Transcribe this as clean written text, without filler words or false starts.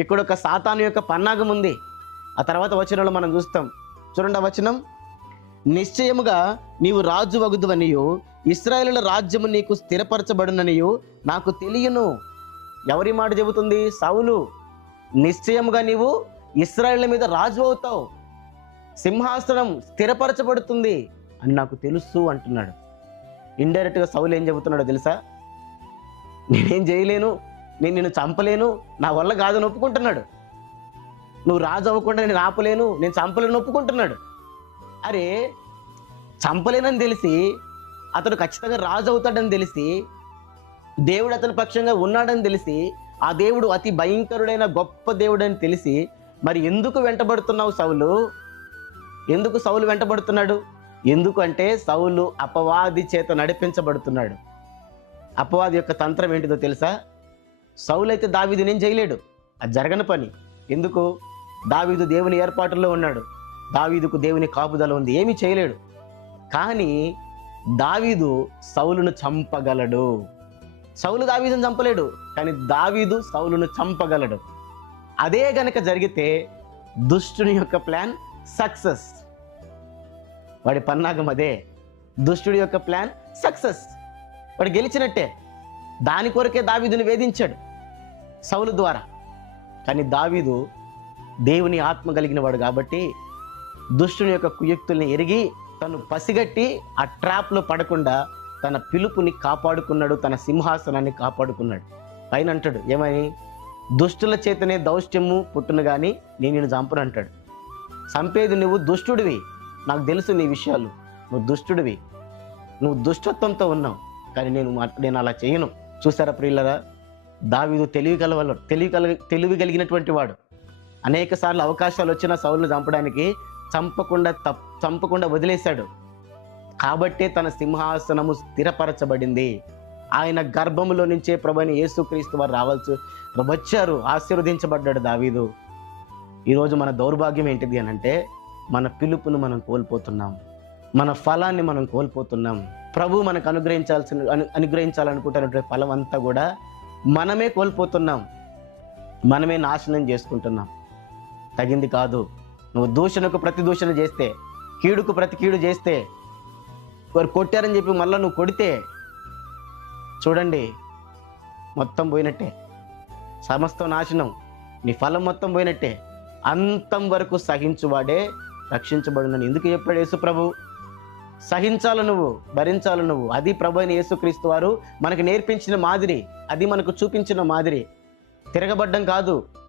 ఇక్కడ ఒక సాతాను యొక్క పన్నాగం ఉంది. ఆ తర్వాత వచనంలో మనం చూస్తాం. చూడండి ఆ వచనం. నిశ్చయముగా నీవు రాజు వగుదువనియు ఇశ్రాయేలుల రాజ్యము నీకు స్థిరపరచబడుననియు నాకు తెలియను. ఎవరి మాట చెబుతుంది? సౌలు. నిశ్చయముగా నీవు ఇశ్రాయేలుల మీద రాజు అవుతావు, సింహాసనం స్థిరపరచబడుతుంది అని నాకు తెలుసు అంటున్నాడు. ఇండైరెక్ట్గా సౌలు ఏం చెబుతున్నాడో తెలుసా? నేనేం చేయలేను, నేను నిన్ను చంపలేను, నా వల్ల కాదని ఒప్పుకుంటున్నాడు. నువ్వు రాజు అవ్వకుండా నేను ఆపలేను, నేను చంపలేను ఒప్పుకుంటున్నాడు. అరే, చంపలేనని తెలిసి, అతడు ఖచ్చితంగా రాజు అవుతాడని తెలిసి, దేవుడు అతని పక్షంగా ఉన్నాడని తెలిసి, ఆ దేవుడు అతి భయంకరుడైన గొప్ప దేవుడని తెలిసి, మరి ఎందుకు వెంటబడుతున్నావు సౌలు? ఎందుకు సౌలు వెంటబడుతున్నాడు? ఎందుకు అంటే సౌలు అపవాది చేత నడిపించబడుతున్నాడు. అపవాది యొక్క తంత్రం ఏంటిదో తెలుసా? సౌలు అయితే దావీదుని ఏం చేయలేడు, అది జరగని పని. ఎందుకు? దావీదు దేవుని ఏర్పాటులో ఉన్నాడు, దావీదుకు దేవుని కాపుదల ఉంది, ఏమీ చేయలేడు. కానీ దావీదు సౌలును చంపగలడు. సౌలు దావీదును చంపలేడు, కానీ దావీదు సౌలును చంపగలడు. అదే గనక జరిగితే దుష్టుని యొక్క ప్లాన్ సక్సెస్. వాడి పన్నాగం అదే. దుష్టుడి యొక్క ప్లాన్ సక్సెస్. వాడు గెలిచినట్టే. దాని కొరకే దావీదుని వేధించాడు సౌలు ద్వారా. కానీ దావీదు దేవుని ఆత్మ కలిగిన వాడు కాబట్టి దుష్టుని యొక్క కుయుక్తుల్ని ఎరిగి తను పసిగట్టి ఆ ట్రాప్లో పడకుండా తన పిలుపుని కాపాడుకున్నాడు, తన సింహాసనాన్ని కాపాడుకున్నాడు. పైన అంటాడు ఏమని? దుష్టుల చేతనే దౌష్ట్యము పుట్టును కానీ నేను నిన్ను చంపను అంటాడు. చంపేది నువ్వు దుష్టుడివి, నాకు తెలుసు నీ విషయాలు, నువ్వు దుష్టుడివి, నువ్వు దుష్టత్వంతో ఉన్నావు, కానీ నేను అలా చేయను. చూసారా ప్రియులరా? దావీదు తెలివి కలిగినటువంటి వాడు. అనేక సార్లు అవకాశాలు వచ్చిన సౌలును చంపడానికి చంపకుండా వదిలేశాడు. కాబట్టే తన సింహాసనము స్థిరపరచబడింది. ఆయన గర్భములో నుంచే ప్రభువైన యేసుక్రీస్తు వారు వచ్చారు, ఆశీర్వదించబడ్డాడు దావీదు. ఈరోజు మన దౌర్భాగ్యం ఏంటిది అని అంటే, మన పిలుపును మనం కోల్పోతున్నాం, మన ఫలాన్ని మనం కోల్పోతున్నాం. ప్రభు మనకు అనుగ్రహించాలనుకుంటున్నటువంటి ఫలం అంతా కూడా మనమే కోల్పోతున్నాం, మనమే నాశనం చేసుకుంటున్నాం. తగింది కాదు. నువ్వు దూషణకు ప్రతి దూషణ చేస్తే, కీడుకు ప్రతి కీడు చేస్తే, వారు కొట్టారని చెప్పి మళ్ళీ నువ్వు కొడితే చూడండి మొత్తం పోయినట్టే, సమస్తం నాశనం, నీ ఫలం మొత్తం పోయినట్టే. అంతం వరకు సహించువాడే రక్షించబడునని ఎందుకు చెప్పాడు యేసు ప్రభు? సహించాలి నువ్వు, భరించాలి నువ్వు. అది ప్రభు అయిన యేసుక్రీస్తు వారు మనకు నేర్పించిన మాదిరి, అది మనకు చూపించిన మాదిరి. తిరగబడ్డం కాదు,